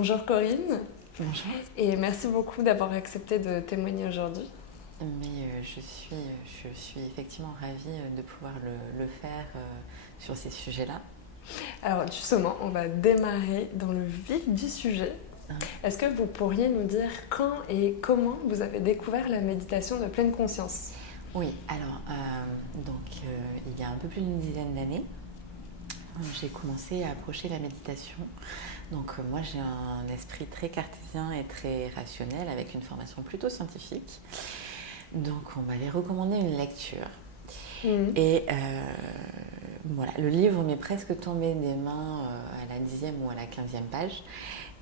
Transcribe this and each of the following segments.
Bonjour Corinne, Bonjour. et merci beaucoup d'avoir accepté de témoigner aujourd'hui. Je suis effectivement ravie de pouvoir le faire sur ces sujets-là. Alors justement, on va démarrer dans le vif du sujet. Hein. Est-ce que vous pourriez nous dire quand et comment vous avez découvert la méditation de pleine conscience? Oui, alors, il y a un peu plus d'une dizaine d'années, j'ai commencé à approcher la méditation. Moi, j'ai un esprit très cartésien et très rationnel avec une formation plutôt scientifique. Donc, on m'avait recommandé une lecture. Et voilà, le livre m'est presque tombé des mains à la 10e ou à la 15e page,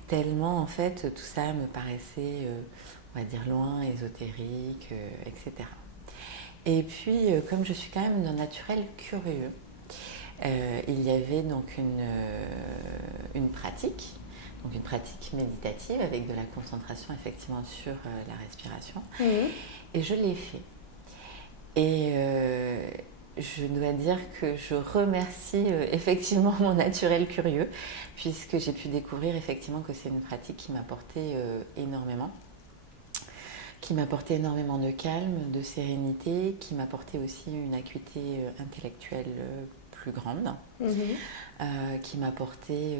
tellement en fait tout ça me paraissait, on va dire, loin, ésotérique, etc. Et puis, comme je suis quand même d'un naturel curieux, il y avait donc une pratique, donc une pratique méditative avec de la concentration effectivement sur la respiration. Et je l'ai fait. Et je dois dire que je remercie effectivement mon naturel curieux, puisque j'ai pu découvrir effectivement que c'est une pratique qui m'apportait énormément. Qui m'apportait énormément de calme, de sérénité, qui m'apportait aussi une acuité intellectuelle plus grande, qui m'apportait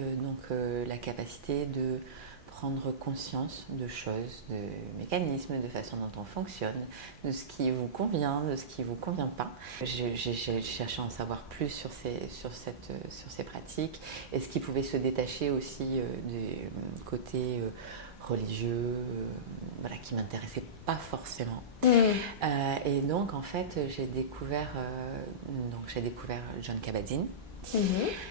la capacité de prendre conscience de choses, de mécanismes, de façon dont on fonctionne, de ce qui vous convient, de ce qui ne vous convient pas. J'ai cherché à en savoir plus sur ces pratiques et ce qui pouvait se détacher aussi du côté religieux, voilà, qui ne m'intéressait pas forcément. Et donc en fait j'ai découvert Jon Kabat-Zinn.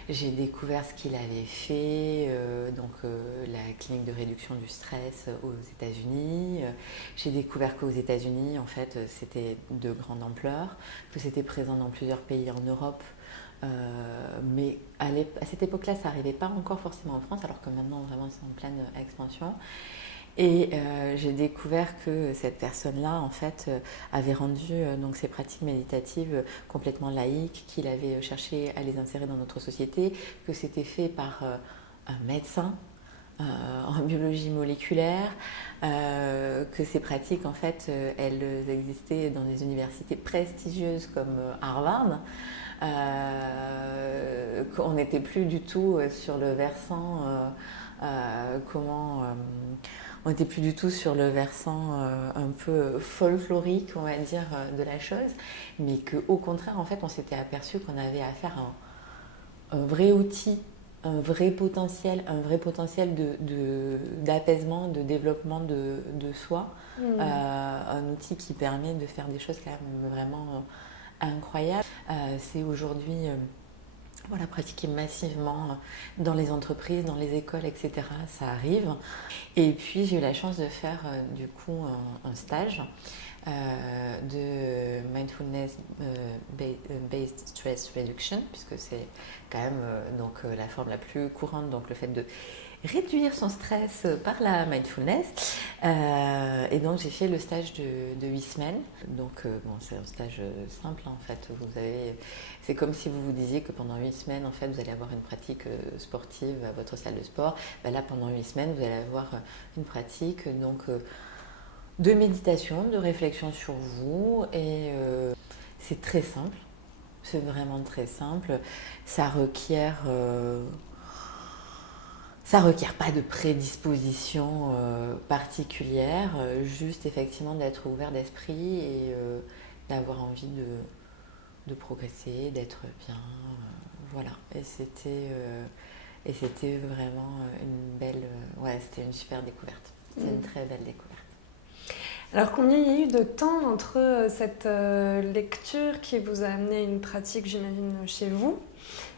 J'ai découvert ce qu'il avait fait, la clinique de réduction du stress aux États-Unis. J'ai découvert qu'aux États-Unis, en fait, c'était de grande ampleur, que c'était présent dans plusieurs pays en Europe. Mais à cette époque-là, ça n'arrivait pas encore forcément en France, alors que maintenant, vraiment, c'est en pleine expansion. Et j'ai découvert que cette personne-là, en fait, avait rendu ses pratiques méditatives complètement laïques, qu'il avait cherché à les insérer dans notre société, que c'était fait par un médecin en biologie moléculaire, que ces pratiques, en fait, elles existaient dans des universités prestigieuses comme Harvard, qu'on n'était plus du tout sur le versant on n'était plus du tout sur le versant un peu folklorique, on va dire, de la chose, mais qu'au contraire, en fait, on s'était aperçu qu'on avait affaire à un vrai outil, un vrai potentiel d'apaisement, de développement de soi, un outil qui permet de faire des choses quand même vraiment incroyables. C'est aujourd'hui pratiqué massivement dans les entreprises, dans les écoles, etc. Ça arrive. Et puis j'ai eu la chance de faire un stage de mindfulness based stress reduction, puisque c'est quand même la forme la plus courante, donc le fait de réduire son stress par la mindfulness. Et donc j'ai fait le stage de 8 semaines. C'est un stage simple en fait. C'est comme si vous vous disiez que pendant 8 semaines en fait vous allez avoir une pratique sportive à votre salle de sport. Là pendant 8 semaines vous allez avoir une pratique de méditation, de réflexion sur vous, et c'est très simple. C'est vraiment très simple. Ça requiert pas de prédisposition particulière, juste effectivement d'être ouvert d'esprit et d'avoir envie de progresser, d'être bien. Voilà. Et c'était vraiment c'était une super découverte. C'était une très belle découverte. Alors combien il y a eu de temps entre cette lecture qui vous a amené à une pratique, j'imagine, chez vous,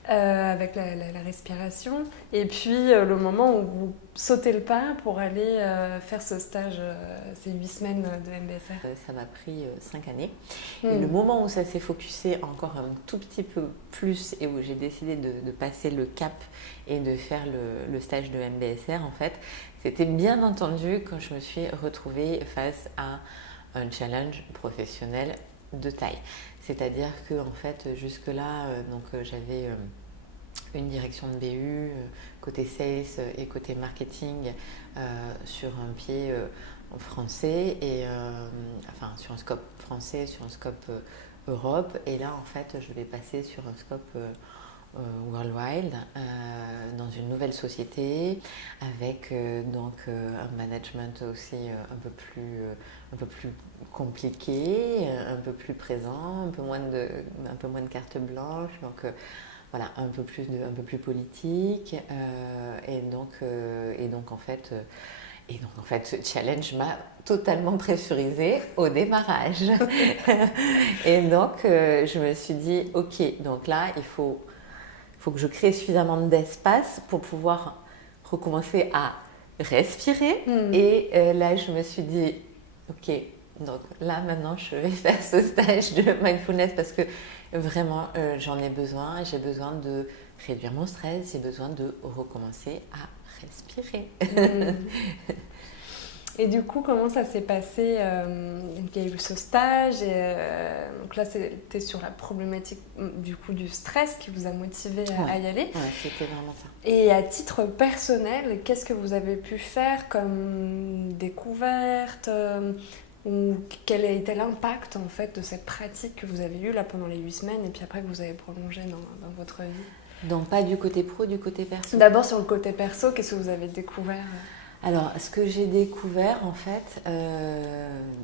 avec la respiration, et puis le moment où vous sautez le pas pour aller faire ce stage, ces 8 semaines de MBSR? Ça m'a pris 5 années. Et le moment où ça s'est focusé encore un tout petit peu plus et où j'ai décidé de passer le cap et de faire le stage de MBSR, en fait, c'était bien entendu quand je me suis retrouvée face à un challenge professionnel de taille. C'est-à-dire que en fait, jusque-là, j'avais une direction de BU, côté sales et côté marketing, sur un pied français, enfin sur un scope français, sur un scope Europe. Et là, en fait, je vais passer sur un scope worldwide, dans une nouvelle société, avec un management aussi un peu plus compliqué, un peu plus présent, un peu moins de carte blanche, donc voilà, un peu plus politique, et donc en fait ce challenge m'a totalement pressurisée au démarrage. Et donc je me suis dit ok, donc là il faut que je crée suffisamment d'espace pour pouvoir recommencer à respirer. Et là, je me suis dit, ok, donc là maintenant, je vais faire ce stage de mindfulness parce que vraiment, j'en ai besoin. J'ai besoin de réduire mon stress. J'ai besoin de recommencer à respirer. Et du coup, comment ça s'est passé? Il y a eu ce stage, et donc là, c'était sur la problématique du coup du stress qui vous a motivé à y aller. Ouais, c'était vraiment ça. Et à titre personnel, qu'est-ce que vous avez pu faire comme découverte, ou quel a été l'impact en fait de cette pratique que vous avez eue là pendant les 8 semaines et puis après que vous avez prolongé dans votre vie? Donc pas du côté pro, du côté perso. D'abord sur le côté perso, qu'est-ce que vous avez découvert? Alors, ce que j'ai découvert, en fait,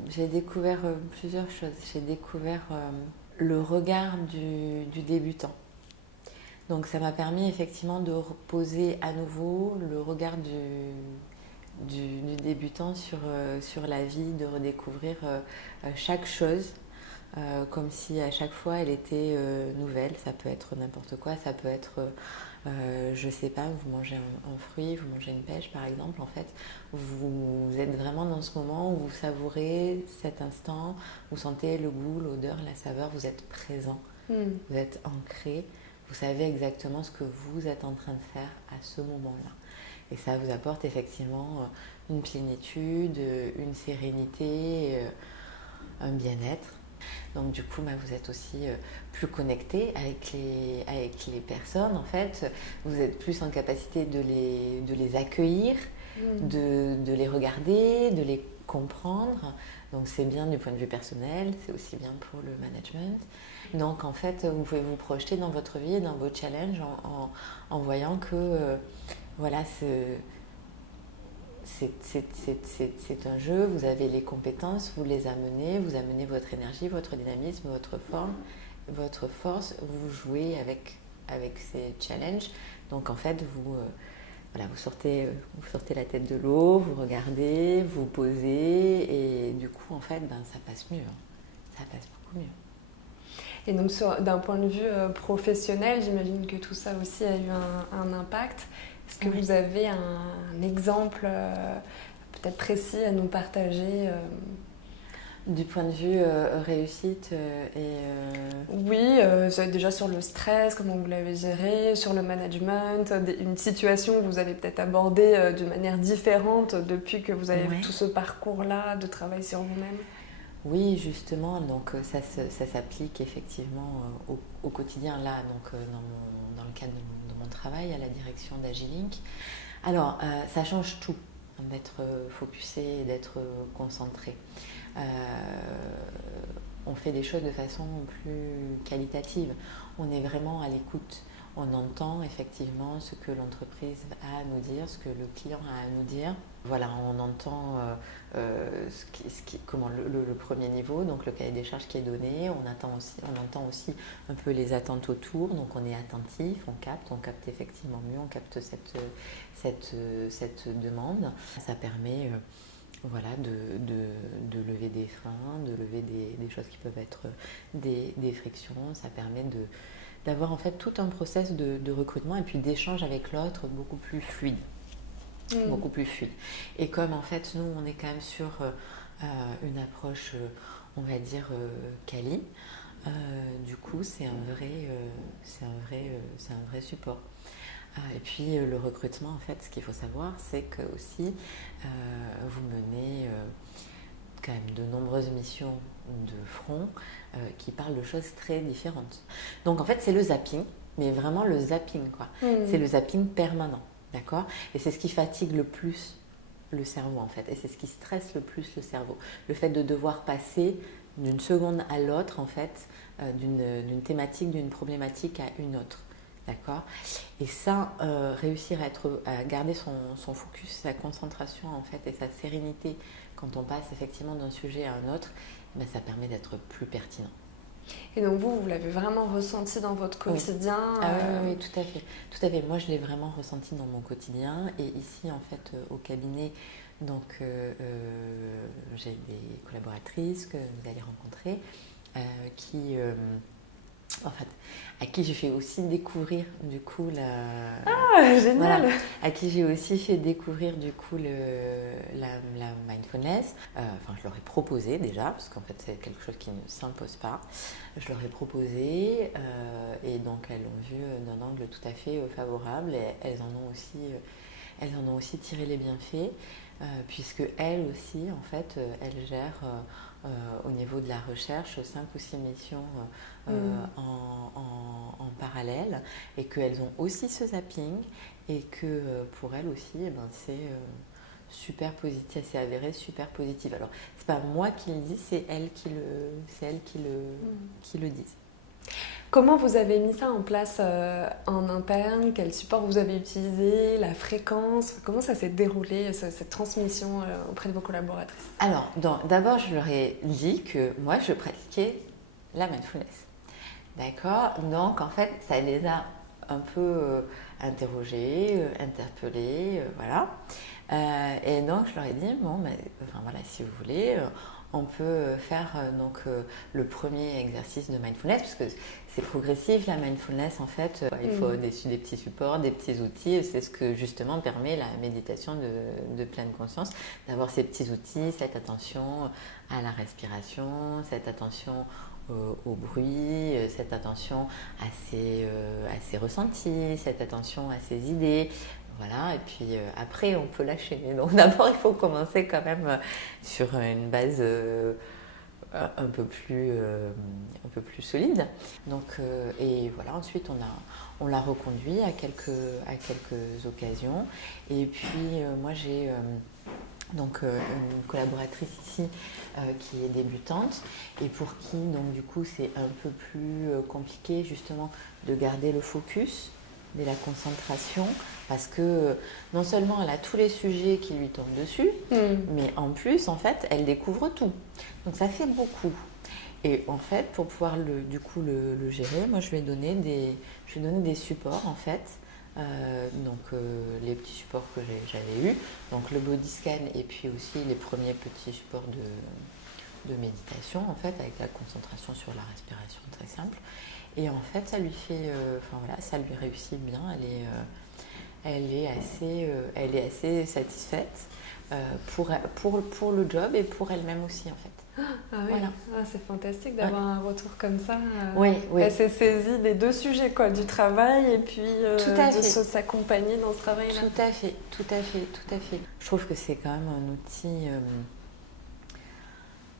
j'ai découvert plusieurs choses. J'ai découvert le regard du débutant. Donc, ça m'a permis effectivement de reposer à nouveau le regard du débutant sur la vie, de redécouvrir chaque chose, comme si à chaque fois elle était nouvelle. Ça peut être n'importe quoi, ça peut être... je sais pas, vous mangez un fruit, vous mangez une pêche par exemple, en fait, vous êtes vraiment dans ce moment où vous savourez cet instant, vous sentez le goût, l'odeur, la saveur, vous êtes présent, vous êtes ancré, vous savez exactement ce que vous êtes en train de faire à ce moment-là. Et ça vous apporte effectivement une plénitude, une sérénité, un bien-être. Donc du coup, vous êtes aussi plus connecté avec les personnes, en fait. Vous êtes plus en capacité de les accueillir, de les regarder, de les comprendre. Donc c'est bien du point de vue personnel, c'est aussi bien pour le management. Donc en fait, vous pouvez vous projeter dans votre vie et dans vos challenges en voyant que voilà, c'est un jeu, vous avez les compétences, vous les amenez, vous amenez votre énergie, votre dynamisme, votre forme, votre force, vous jouez avec ces challenges. Donc en fait, vous sortez la tête de l'eau, vous regardez, vous posez, et du coup, en fait, ça passe mieux. Ça passe beaucoup mieux. Et donc, d'un point de vue professionnel, j'imagine que tout ça aussi a eu un impact. Est-ce que vous avez un exemple peut-être précis à nous partager Du point de vue réussite Oui, déjà sur le stress, comment vous l'avez géré, sur le management, une situation que vous avez peut-être abordée de manière différente depuis que vous avez tout ce parcours-là de travail sur vous-même. Oui, justement, donc ça s'applique effectivement au quotidien là, donc dans le cadre de mon travail à la direction d'Agilink. Alors, ça change tout d'être focusé et d'être concentré. On fait des choses de façon plus qualitative. On est vraiment à l'écoute. On entend effectivement ce que l'entreprise a à nous dire, ce que le client a à nous dire. Voilà, on entend le premier niveau, donc le cahier des charges qui est donné. On entend aussi un peu les attentes autour, donc on est attentif, on capte effectivement mieux, on capte cette demande. Ça permet de lever des freins, de lever des choses qui peuvent être des frictions. Ça permet d'avoir en fait tout un process de recrutement et puis d'échange avec l'autre beaucoup plus fluide. Beaucoup plus fluide. Et comme en fait nous on est quand même sur une approche on va dire quali, du coup c'est un vrai support. Et puis le recrutement en fait, ce qu'il faut savoir c'est que aussi vous menez quand même de nombreuses missions de front qui parlent de choses très différentes. Donc en fait c'est le zapping. mais vraiment le zapping, quoi. C'est le zapping permanent, d'accord? Et c'est ce qui fatigue le plus le cerveau, en fait. Et c'est ce qui stresse le plus le cerveau. Le fait de devoir passer d'une seconde à l'autre, en fait, d'une thématique, d'une problématique à une autre. D'accord? Et ça, réussir à garder son focus, sa concentration, en fait, et sa sérénité quand on passe effectivement d'un sujet à un autre, ben, ça permet d'être plus pertinent. Et donc vous l'avez vraiment ressenti dans votre quotidien? Oui, tout à fait. Tout à fait. Moi, je l'ai vraiment ressenti dans mon quotidien. Et ici, en fait, au cabinet, donc, j'ai des collaboratrices que vous allez rencontrer en fait, à qui j'ai fait aussi découvrir du coup génial. Voilà, à qui j'ai aussi fait découvrir du coup la mindfulness. Enfin, je leur ai proposé déjà, parce qu'en fait c'est quelque chose qui ne s'impose pas. Je leur ai proposé et donc elles l'ont vu d'un angle tout à fait favorable et elles en ont aussi tiré les bienfaits, puisque elles aussi, en fait, elles gèrent au niveau de la recherche 5 ou 6 missions en parallèle, et qu'elles ont aussi ce zapping, et que pour elles aussi, eh ben, c'est super positif, c'est avéré super positif. Alors, c'est pas moi qui le dis, c'est elles qui le disent. Comment vous avez mis ça en place en interne? Quel support vous avez utilisé? La fréquence? Comment ça s'est déroulé, cette transmission auprès de vos collaboratrices? Alors, d'abord, je leur ai dit que moi, je pratiquais la mindfulness. D'accord? Donc, en fait, ça les a un peu interrogées, interpellées, voilà. Et donc, je leur ai dit, bon, enfin, voilà, si vous voulez, on peut faire le premier exercice de mindfulness, parce que c'est progressif, la mindfulness, en fait. Il faut des petits supports, des petits outils. C'est ce que, justement, permet la méditation de pleine conscience, d'avoir ces petits outils, cette attention à la respiration, cette attention au bruit, cette attention à ses ressentis, cette attention à ses idées. Voilà, et puis après on peut lâcher. Donc d'abord il faut commencer quand même sur une base un peu plus solide. Donc, et voilà, ensuite on l'a reconduit à quelques occasions. Et puis moi j'ai donc une collaboratrice ici qui est débutante et pour qui donc du coup c'est un peu plus compliqué justement de garder le focus et la concentration, parce que non seulement elle a tous les sujets qui lui tombent dessus, mais en plus en fait elle découvre tout, donc ça fait beaucoup. Et en fait pour pouvoir le gérer, moi je lui ai donné des supports en fait. Les petits supports que j'avais eus, donc le body scan et puis aussi les premiers petits supports de méditation en fait, avec la concentration sur la respiration très simple. Et en fait ça lui fait, ça lui réussit bien, elle est assez satisfaite pour le job et pour elle-même aussi en fait. Ah oui, voilà. C'est fantastique d'avoir un retour comme ça. Oui. Elle s'est saisie des deux sujets, quoi, du travail et puis de s'accompagner dans ce travail-là. Tout à fait. Je trouve que c'est quand même un outil,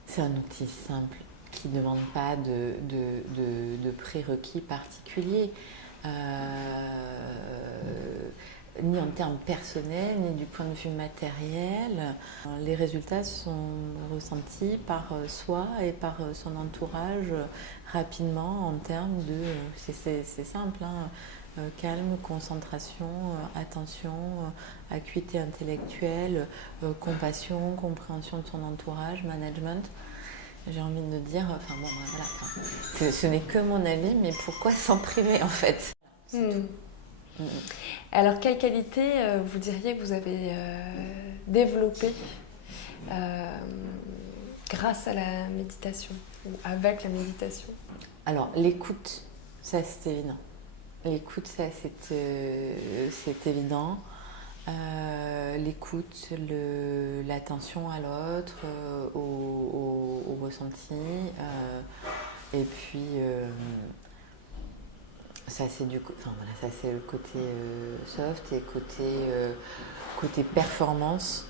c'est un outil simple qui ne demande pas de prérequis particuliers. Ni en termes personnels, ni du point de vue matériel. Les résultats sont ressentis par soi et par son entourage rapidement en termes de... C'est simple, hein, calme, concentration, attention, acuité intellectuelle, compassion, compréhension de son entourage, management. J'ai envie de dire, voilà, ce n'est que mon avis, mais pourquoi s'en priver en fait? Alors, quelle qualité vous diriez que vous avez développée grâce à la méditation ou avec la méditation? Alors, l'écoute, ça c'est évident. L'écoute, ça c'est évident. L'écoute, l'attention à l'autre, au ressenti. Et puis... ça c'est le côté soft et côté performance.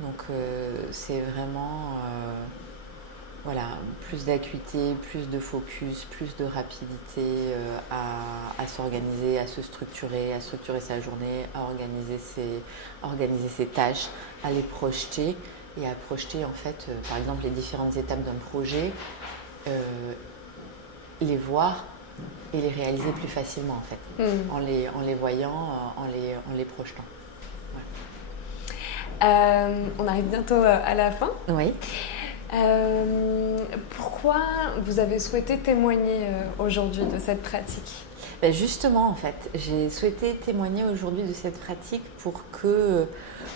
Donc c'est vraiment voilà, plus d'acuité, plus de focus, plus de rapidité à s'organiser, à se structurer, à structurer sa journée, à organiser ses tâches, à les projeter et à projeter en fait, par exemple, les différentes étapes d'un projet, les voir et les réaliser plus facilement en fait, en les voyant, en les projetant. On arrive bientôt à la fin. Oui. Pourquoi vous avez souhaité témoigner aujourd'hui de cette pratique ? Ben justement, en fait, j'ai souhaité témoigner aujourd'hui de cette pratique pour que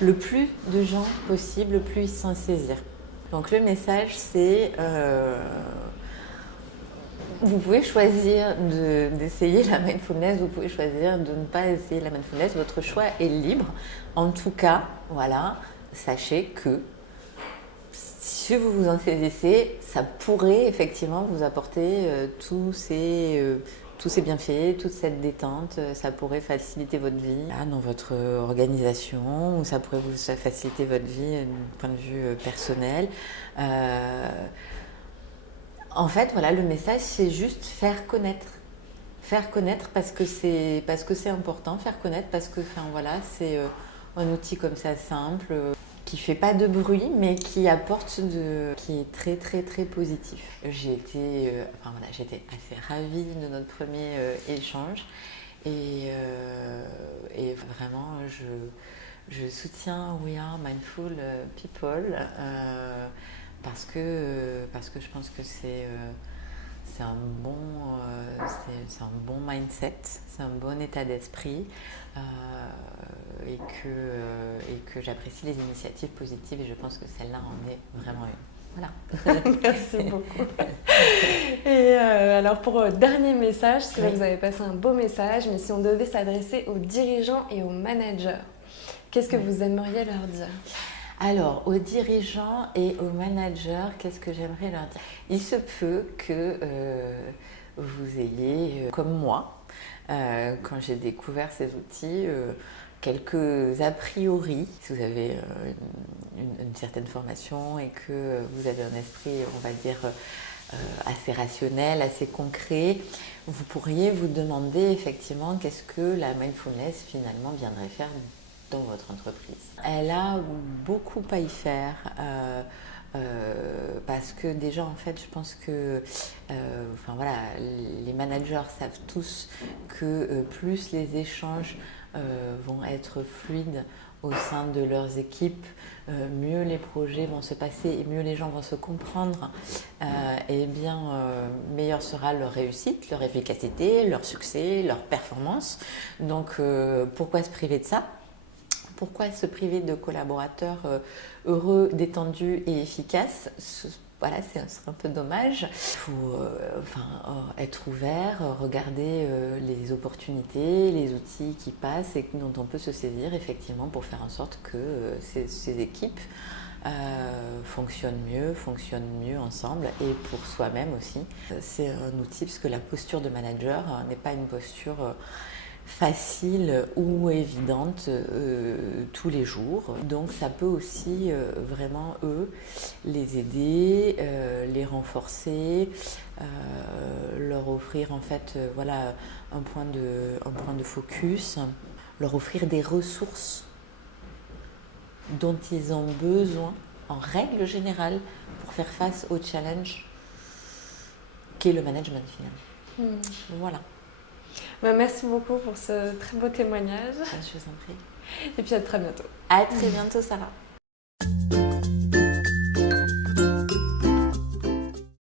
le plus de gens possible puissent s'en saisir. Donc le message, c'est vous pouvez choisir d'essayer la mindfulness, vous pouvez choisir de ne pas essayer la mindfulness, votre choix est libre. En tout cas, voilà, sachez que si vous vous en saisissez, ça pourrait effectivement vous apporter tous ces bienfaits, toute cette détente. Ça pourrait faciliter votre vie dans votre organisation, ou ça pourrait vous faciliter votre vie d'un point de vue personnel. En fait, voilà, le message, c'est juste faire connaître. Faire connaître parce que c'est important, faire connaître parce que voilà, c'est un outil comme ça simple, qui fait pas de bruit, mais qui apporte qui est très très très positif. J'étais assez ravie de notre premier échange et vraiment je soutiens We Are Mindful People parce que je pense que c'est un bon mindset, c'est un bon état d'esprit et que j'apprécie les initiatives positives et je pense que celle-là en est vraiment une. Voilà. Merci beaucoup. Et alors pour dernier message, parce que là vous avez passé un beau message, mais si on devait s'adresser aux dirigeants et aux managers, qu'est-ce que vous aimeriez leur dire ? Alors, aux dirigeants et aux managers, qu'est-ce que j'aimerais leur dire ? Il se peut que vous ayez, comme moi, quand j'ai découvert ces outils, quelques a priori. Si vous avez une certaine formation et que vous avez un esprit, on va dire, assez rationnel, assez concret, vous pourriez vous demander effectivement qu'est-ce que la mindfulness finalement viendrait faire dans votre entreprise. Elle a beaucoup à y faire parce que déjà en fait je pense que les managers savent tous que plus les échanges vont être fluides au sein de leurs équipes, mieux les projets vont se passer et mieux les gens vont se comprendre, et bien meilleure sera leur réussite, leur efficacité, leur succès, leur performance. Donc pourquoi se priver de ça ? Pourquoi se priver de collaborateurs heureux, détendus et efficaces ? Voilà, ce serait un peu dommage. Il faut être ouvert, regarder les opportunités, les outils qui passent et dont on peut se saisir effectivement pour faire en sorte que ces équipes fonctionnent mieux ensemble et pour soi-même aussi. C'est un outil parce que la posture de manager n'est pas une posture facile ou évidente tous les jours. Donc ça peut aussi vraiment les aider, les renforcer, leur offrir en fait un point de focus, leur offrir des ressources dont ils ont besoin en règle générale pour faire face au challenge qu'est le management finalement. Voilà. Merci beaucoup pour ce très beau témoignage. Je vous en prie. Et puis à très bientôt. À très bientôt, Sarah.